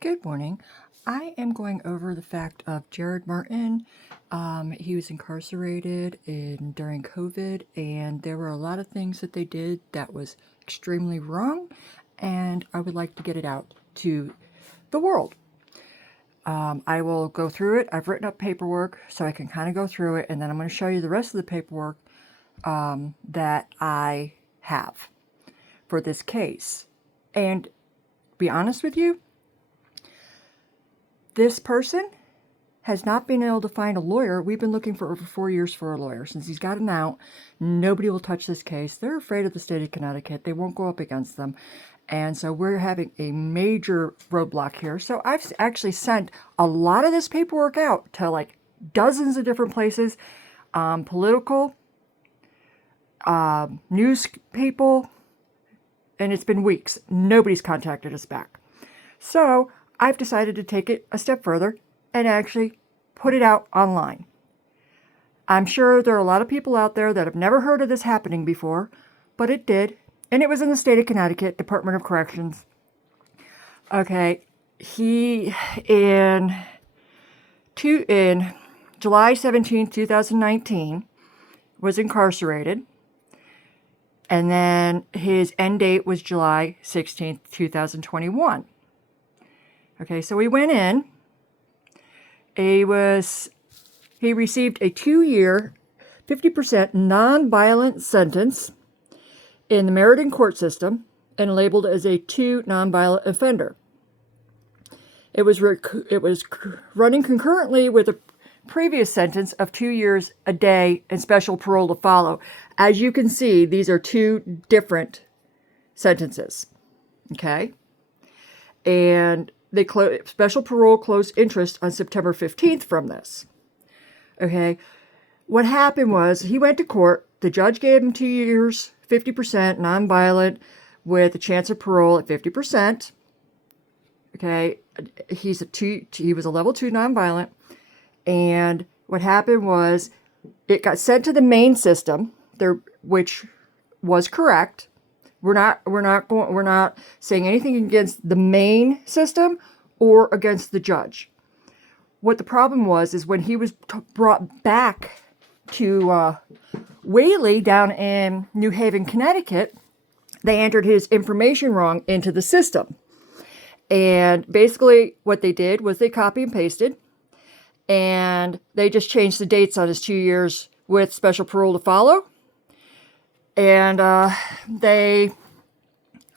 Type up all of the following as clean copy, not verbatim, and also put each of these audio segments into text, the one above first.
Good morning. I am going over the fact of Jared Martin. He was incarcerated during COVID, and there were a lot of things that they did that was extremely wrong, and I would like to get it out to the world. I will go through it. I've written up paperwork so I can kind of go through it, and then I'm going to show you the rest of the paperwork that I have for this case. And be honest with you, this person has not been able to find a lawyer. We've been looking for over 4 years for a lawyer. Since he's gotten out, nobody will touch this case. They're afraid of the state of Connecticut. They won't go up against them. And so we're having a major roadblock here. So I've actually sent a lot of this paperwork out to like dozens of different places, political, news people, and it's been weeks. Nobody's contacted us back. So I've decided to take it a step further and actually put it out online. I'm sure there are a lot of people out there that have never heard of this happening before, but it did. And it was in the state of Connecticut, Department of Corrections. Okay, he, in July 17, 2019, was incarcerated. And then his end date was July 16, 2021. Okay, so he went in. He received a 2-year, 50% non-violent sentence in the Meriden court system and labeled as a 2 non-violent offender. It was running concurrently with a previous sentence of 2 years a day and special parole to follow. As you can see, these are 2 different sentences. Okay? And special parole closed interest on September 15th from this. Okay. What happened was he went to court. The judge gave him 2 years, 50% nonviolent with a chance of parole at 50%. Okay. He was a level 2 nonviolent. And what happened was it got sent to the main system there, which was correct. We're not saying anything against the main system or against the judge. What the problem was is when he was brought back to Whaley down in New Haven, Connecticut, they entered his information wrong into the system. And basically what they did was they copy and pasted, and they just changed the dates on his 2 years with special parole to follow. And they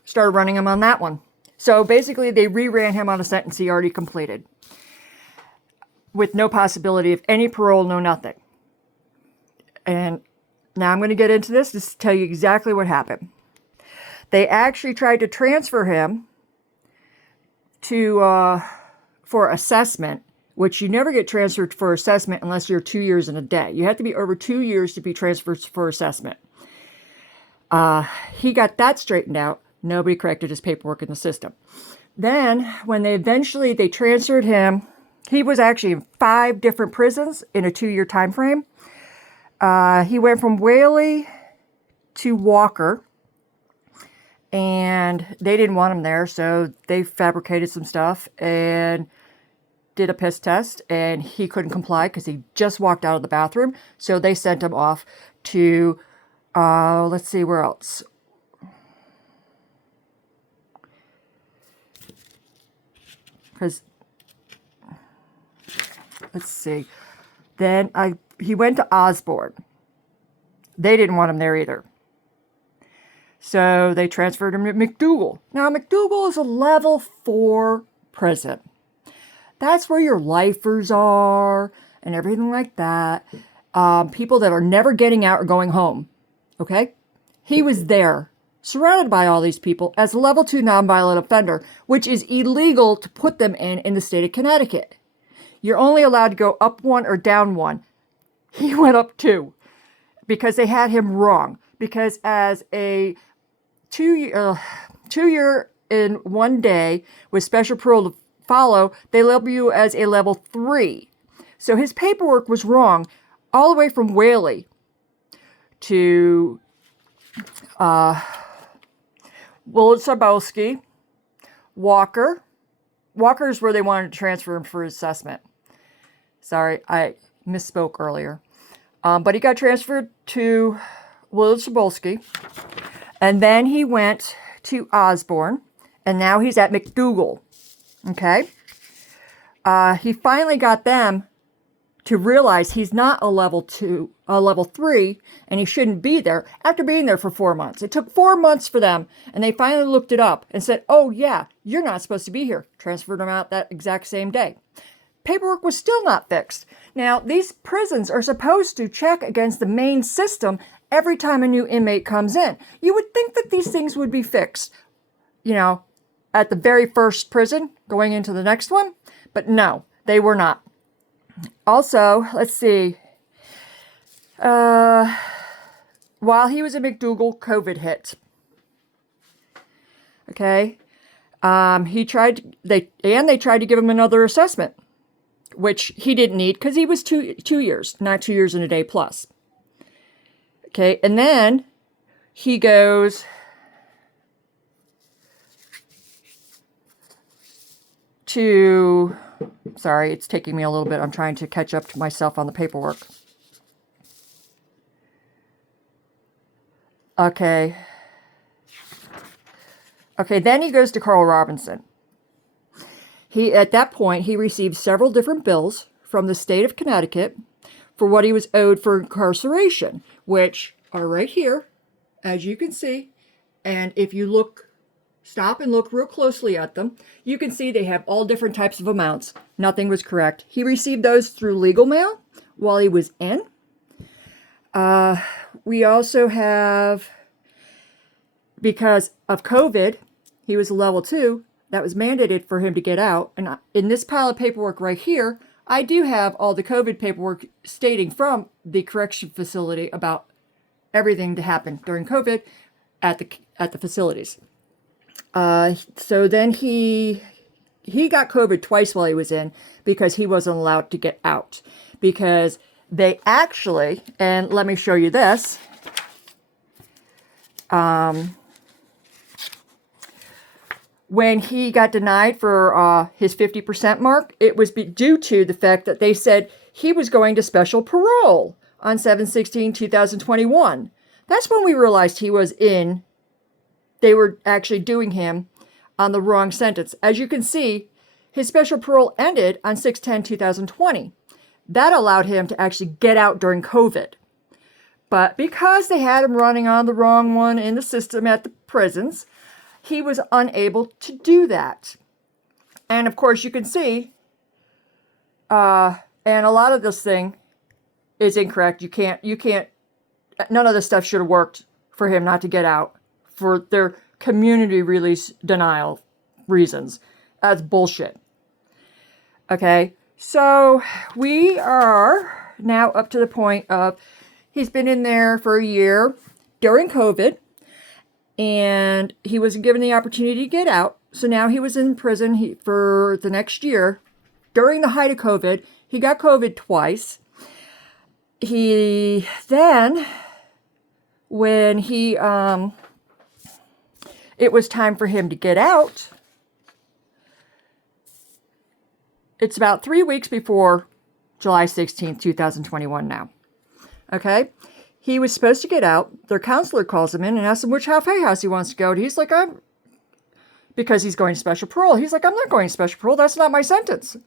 started running him on that one. So basically, they reran him on a sentence he already completed with no possibility of any parole, no nothing. And now I'm going to get into this to tell you exactly what happened. They actually tried to transfer him to for assessment, which you never get transferred for assessment unless you're 2 years and a day. You have to be over 2 years to be transferred for assessment. He got that straightened out. Nobody corrected his paperwork in the system. Then, when they transferred him, he was actually in 5 different prisons in a 2-year time frame. He went from Whaley to Walker, and they didn't want him there, so they fabricated some stuff and did a piss test, and he couldn't comply because he just walked out of the bathroom, so they sent him off to let's see, where else? Because, let's see. Then he went to Osborne. They didn't want him there either. So they transferred him to McDougal. Now, McDougal is a level 4 prison. That's where your lifers are and everything like that. People that are never getting out or going home. Okay? He was there, surrounded by all these people, as a level 2 nonviolent offender, which is illegal to put them in the state of Connecticut. You're only allowed to go up 1 or down 1. He went up 2 because they had him wrong. Because as a 2 year in 1 day with special parole to follow, they label you as a level 3. So his paperwork was wrong all the way from Whaley to Willard Sabowski, Walker, Walker's where they wanted to transfer him for assessment. Sorry, I misspoke earlier. But he got transferred to Willard Cebulski. And then he went to Osborne. And now he's at McDougall. Okay? He finally got them to realize he's not a level 3, and he shouldn't be there after being there for 4 months. It took 4 months for them, and they finally looked it up and said, oh yeah, you're not supposed to be here. Transferred him out that exact same day. Paperwork was still not fixed. Now, these prisons are supposed to check against the main system every time a new inmate comes in. You would think that these things would be fixed, you know, at the very first prison going into the next one, but no, they were not. Also, let's see. While he was in McDougall, COVID hit. Okay. They tried to give him another assessment, which he didn't need because he was 2 years, not 2 years and a day plus. Okay. And then he goes to, sorry, it's taking me a little bit. I'm trying to catch up to myself on the paperwork. Okay. Okay, then he goes to Carl Robinson. At that point, he received several different bills from the state of Connecticut for what he was owed for incarceration, which are right here, as you can see. And if you stop and look real closely at them, you can see they have all different types of amounts. Nothing was correct. He received those through legal mail while he was in. We also have, because of COVID, he was a level 2. That was mandated for him to get out. And in this pile of paperwork right here, I do have all the COVID paperwork stating from the correction facility about everything that happened during COVID at the facilities. So then he got COVID twice while he was in because he wasn't allowed to get out. Because they actually, and let me show you this. When he got denied for his 50% mark, it was due to the fact that they said he was going to special parole on 7/16/2021. That's when we realized he was in. They were actually doing him on the wrong sentence. As you can see, his special parole ended on 6/10/2020. That allowed him to actually get out during COVID. But because they had him running on the wrong one in the system at the prisons, he was unable to do that. And of course, you can see, and a lot of this thing is incorrect. You can't, none of this stuff should have worked for him not to get out for their community release denial reasons. That's bullshit. Okay, so we are now up to the point of he's been in there for a year during COVID, and he wasn't given the opportunity to get out. So now he was in prison for the next year. During the height of COVID, he got COVID twice. He then, when he, it was time for him to get out, it's about 3 weeks before July 16th, 2021 now. Okay? He was supposed to get out. Their counselor calls him in and asks him which halfway house he wants to go to. He's like, because he's going to special parole. He's like, I'm not going to special parole. That's not my sentence.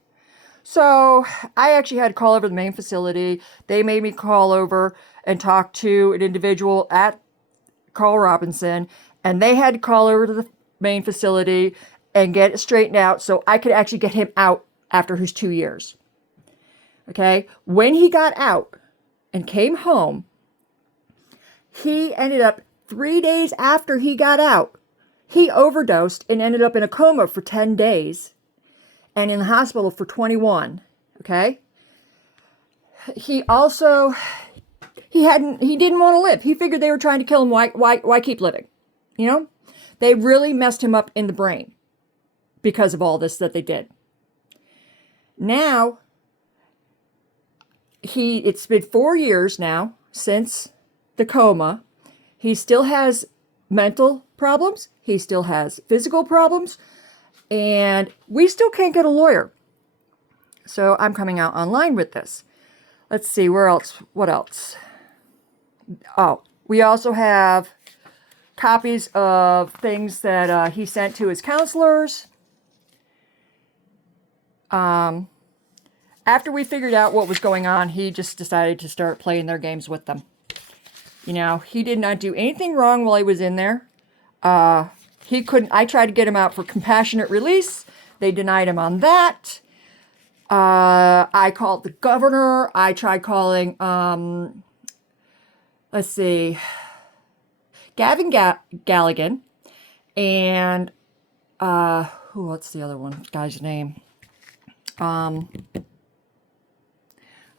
So I actually had to call over the main facility. They made me call over and talk to an individual at Carl Robinson. And they had to call over to the main facility and get it straightened out so I could actually get him out after his 2 years. Okay? When he got out and came home, he ended up 3 days after he got out. He overdosed and ended up in a coma for 10 days and in the hospital for 21. Okay? He also, he didn't want to live. He figured they were trying to kill him. Why keep living? You know? They really messed him up in the brain because of all this that they did. Now, it's been 4 years now since the coma. He still has mental problems. He still has physical problems. And we still can't get a lawyer. So I'm coming out online with this. Let's see, where else? What else? Oh, we also have copies of things that he sent to his counselors. After we figured out what was going on, he just decided to start playing their games with them. You know, he did not do anything wrong while he was in there. He couldn't. I tried to get him out for compassionate release. They denied him on that. I called the governor. I tried calling, let's see, Gavin Galligan, and what's the other one guy's name? I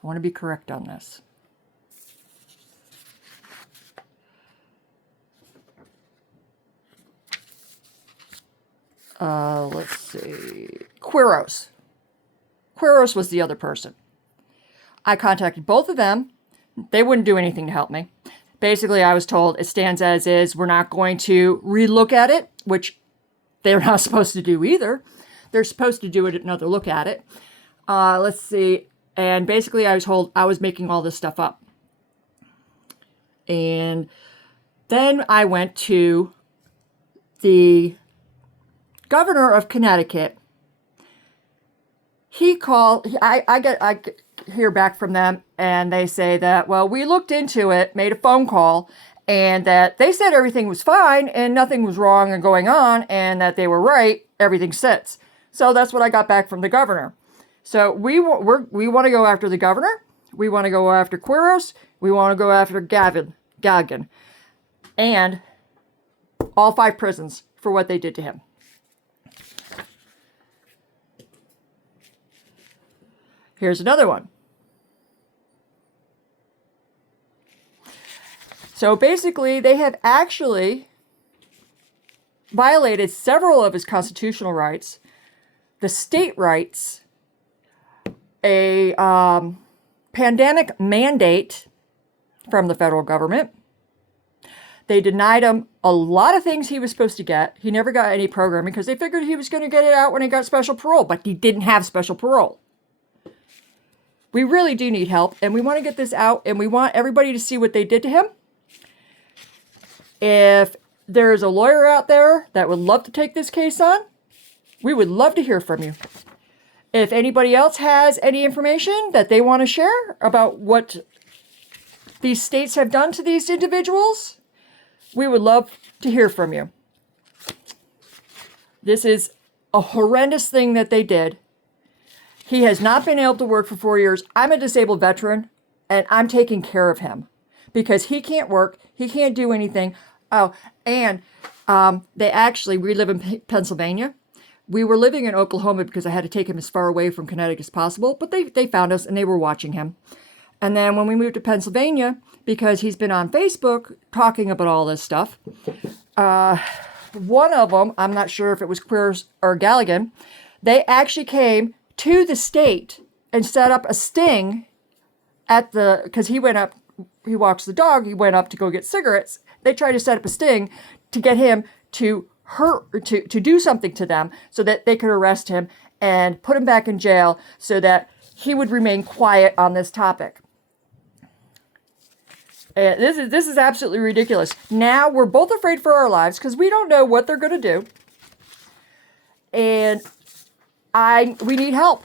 want to be correct on this. Let's see, Quiros. Quiros was the other person. I contacted both of them. They wouldn't do anything to help me. Basically, I was told it stands as is. We're not going to relook at it, which they're not supposed to do either. They're supposed to do another look at it. Let's see. And basically, I was told I was making all this stuff up. And then I went to the governor of Connecticut. He called, I hear back from them, and they say that, well, we looked into it, made a phone call, and that they said everything was fine and nothing was wrong and going on, and that they were right, everything sits. So that's what I got back from the governor. So we want to go after the governor, we want to go after Quiros, we want to go after Galligan, and all 5 prisons for what they did to him. Here's another one. So basically, they have actually violated several of his constitutional rights, the state rights, a pandemic mandate from the federal government. They denied him a lot of things he was supposed to get. He never got any programming because they figured he was going to get it out when he got special parole, but he didn't have special parole. We really do need help, and we want to get this out, and we want everybody to see what they did to him. If there's a lawyer out there that would love to take this case on, we would love to hear from you. If anybody else has any information that they want to share about what these states have done to these individuals, we would love to hear from you. This is a horrendous thing that they did. He has not been able to work for 4 years. I'm a disabled veteran, and I'm taking care of him because he can't work. He can't do anything. Oh, and we live in Pennsylvania. We were living in Oklahoma because I had to take him as far away from Connecticut as possible, but they found us, and they were watching him. And then when we moved to Pennsylvania, because he's been on Facebook talking about all this stuff, one of them, I'm not sure if it was Quiros or Galligan, they actually came to the state and set up a sting because he walks the dog, he went up to go get cigarettes. They tried to set up a sting to get him to do something to them so that they could arrest him and put him back in jail so that he would remain quiet on this topic. And this is absolutely ridiculous. Now we're both afraid for our lives because we don't know what they're going to do. And we need help.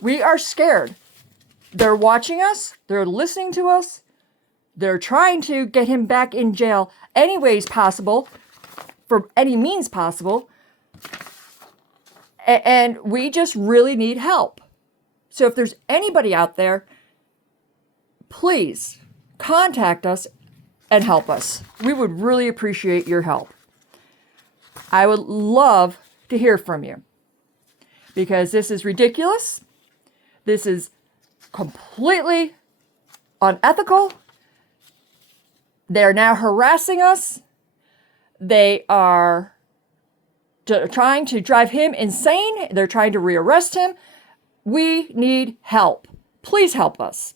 We are scared. They're watching us. They're listening to us. They're trying to get him back in jail any ways possible, for any means possible. And we just really need help. So if there's anybody out there, please contact us and help us. We would really appreciate your help. I would love to hear from you because this is ridiculous. This is completely unethical. They're now harassing us. They are trying to drive him insane. They're trying to rearrest him. We need help. Please help us.